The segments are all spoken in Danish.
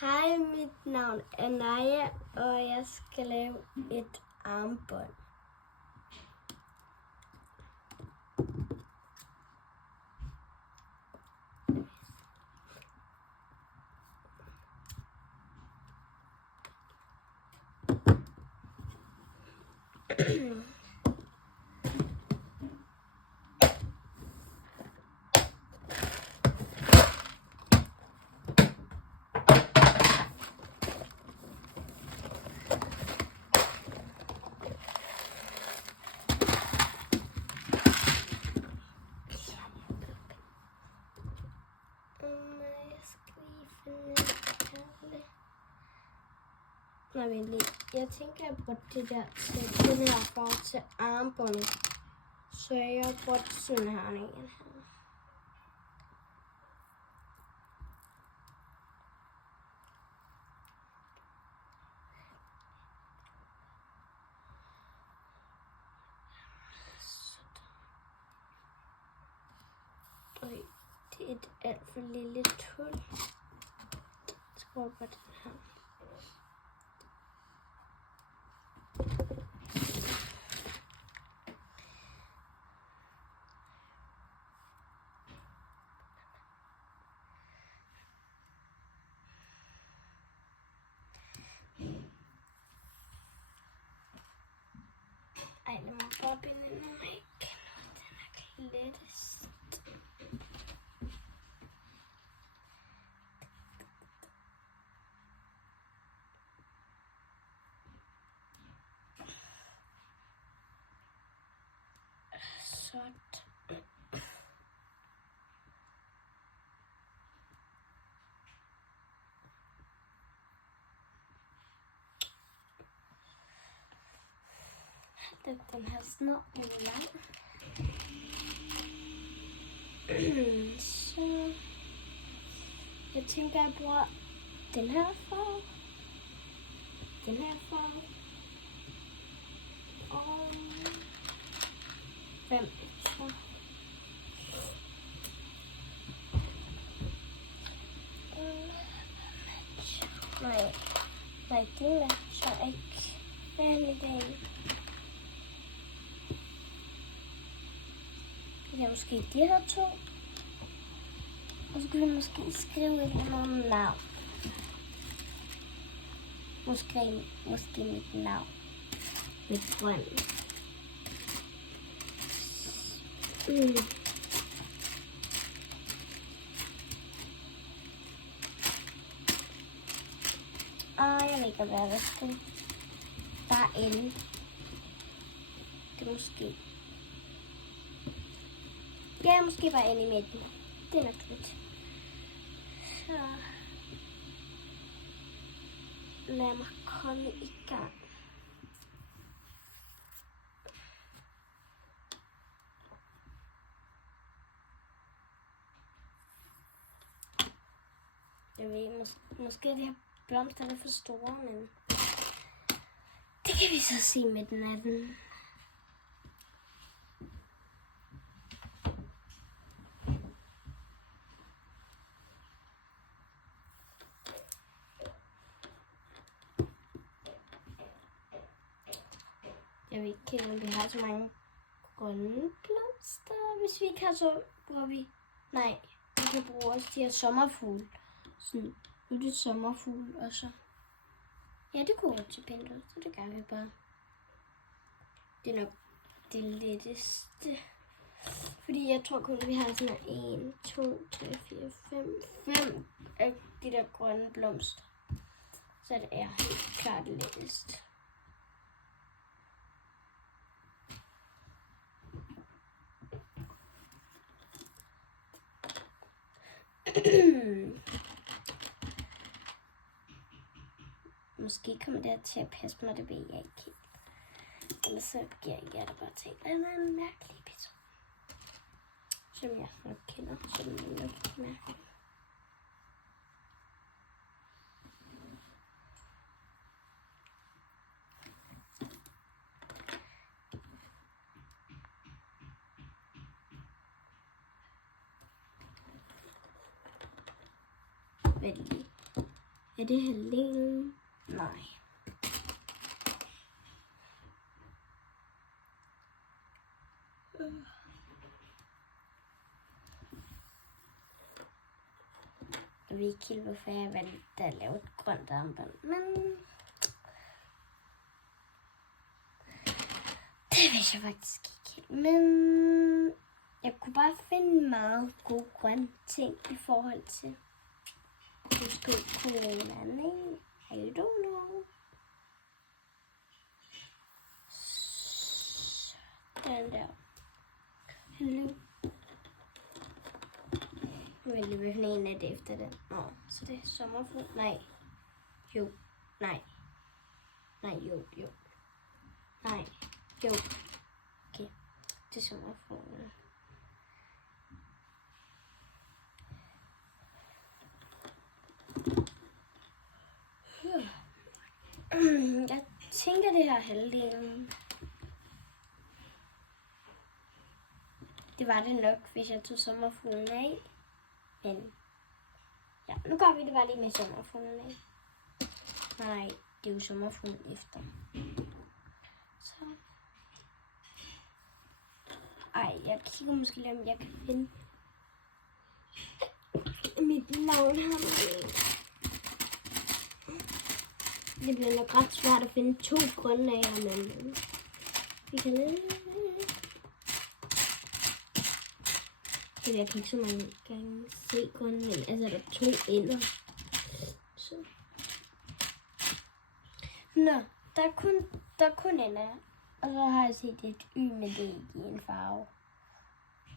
Hej, mit navn er Naja, og jeg skal lave et armbånd. Nej, vent lige. Jeg tænker, at jeg bruger det der til den her farve til armbåndet. Så jeg bruger sådan her en her. Øj, det er et alt for lille tul. Jeg tror bare den her. Ej, lad mig bare binde den af. Den er lettest. Sådan. Den her snor er lang. Så jeg tænker, jeg bruger den her farve, den her farve og 5. Så. Nej, det matcher ikke. Hvad er det der? Det er måske de her to. Og så kan vi måske skrive et eller andet navn. Måske mit navn. Mit grøn. Jeg ved ikke, hvad der skal. Bare inde. Det er måske. Ja, måske bare inde i midten. Det er nok lidt. Så lad mig komme i gang. Jeg ved, måske det her blomster er for store, men det kan vi så se med den af den. Jeg ved ikke, om vi har så mange grønne blomster. Hvis vi ikke har, så bruger vi. Nej, vi kan bruge også de her sommerfugle. Sådan, nu er det sommerfugle, og så. Ja, det kunne være til pintet, så det gør vi bare. Det er nok det letteste. Fordi jeg tror kun, vi har sådan 1, 2, 3, 4, 5 af de der grønne blomster. Så det er helt klart det letteste. Måske kommer det til at passe mig, det ved jeg ikke helt. Ellers så giver jeg det bare til en mærkelig person, som jeg nok kender, som er nok mærkelig. Vældig. Er det halvdelen? Nej. Jeg ved ikke helt, hvorfor jeg valgte at lave et grønt armbånd, men det ved jeg faktisk ikke helt. Men jeg kunne bare finde meget gode grønne ting i forhold til måske coronaen, ikke? I don't know. Den der. Hello. Jeg ved lige, hvilken en er det efter den. Nå, så det er sommerfugl. Nej. Jo. Nej. Nej, jo. Nej. Jo. Okay. Det er sommerfugl. Jeg tænker, det her halvdelen. Det var det nok, hvis jeg tog sommerfuglen af. Men ja, nu gør vi det bare lige med sommerfuglen af. Nej, det er jo sommerfuglen efter. Så. Ej, jeg kigger måske lige, om jeg kan finde mit navn her. Det bliver nok ret svært at finde 2 grønne af her, men vi kan jeg kan ikke så mange gange se grønne, men altså der er 2 ender. Så. Nå, der er kun ender. Og så har jeg set et Y, men det er ikke i en farve.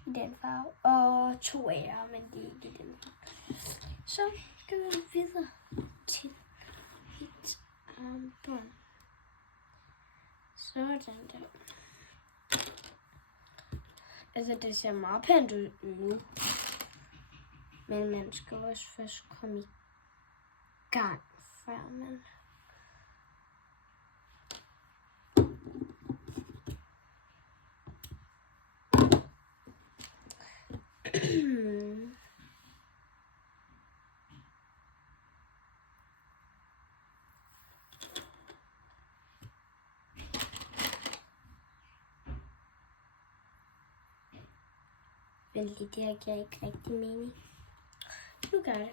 I den farve. Og 2 A'er, men det er ikke i den farve. Så skal vi videre til et armbånd. Sådan der. Altså, det ser meget pænt ud nu. Men man skal også først komme i gang, før man... Vent lige, det her giver ikke rigtig mening. Nu gør det.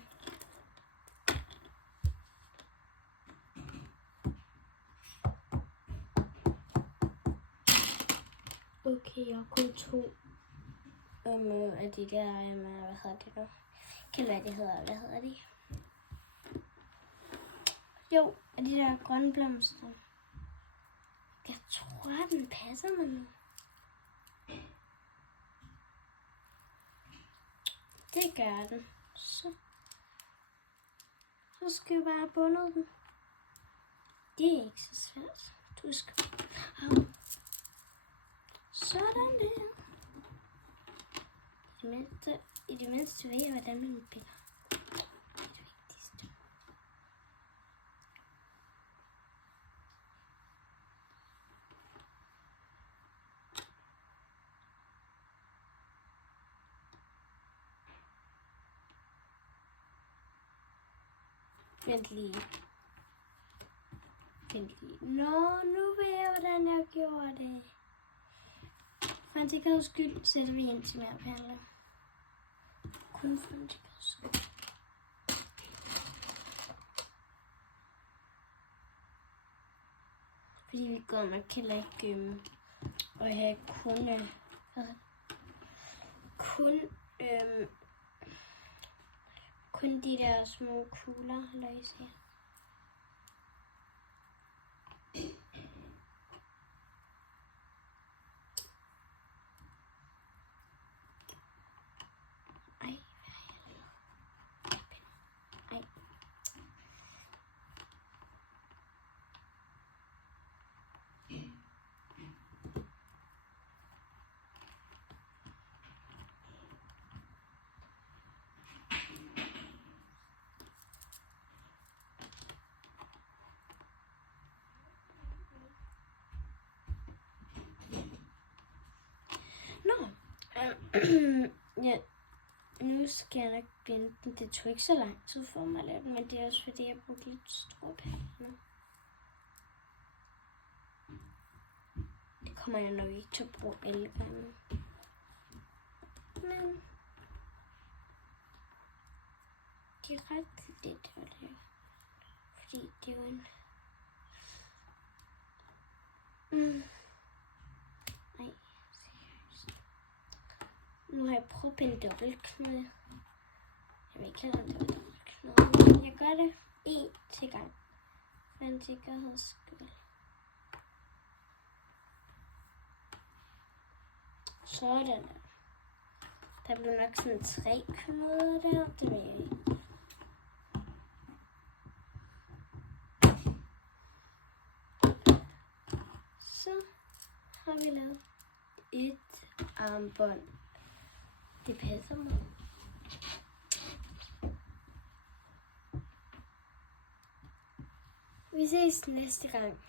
Okay, jeg har kun 2 af de der, hvad hedder det nu? Kan hvad det hedder, hvad hedder de? Jo, af de der grønne blomster. Jeg tror, den passer mig nu. Det gør den. Så skal vi bare have bundet den. Det er ikke så svært. Du skal... Sådan der. I det mindste ved jeg, hvordan man piller. Det er det vigtigste. Vent lige. Nå, nu ved jeg, hvordan jeg gjorde det. For en sikkerheds skyld sætter vi ind til mere perler. Kun for en sikkerheds skyld. Fordi vi godt nok heller ikke og have kun de der små kugler, lad I se. Ja, Nu skal jeg nok binde den. Det tog ikke så lang tid for mig at lave den, men det er også fordi, jeg brugte lidt stråpapirer. Det kommer jeg nok ikke til at bruge alle gange. Men det er ret lidt at lave. Fordi det er jo en... Nej, seriøst. Nu har jeg prøvet at binde dobbeltknude. Jeg ved ikke heller, om det var dobbeltknude. Jeg gør det en til gang. For en sikkerheds skyld. Sådan. Der blev nok sådan 3 knuder der. Det ved jeg ikke. Så har vi lavet et armbånd. Det passer mig. Vi ses næste gang.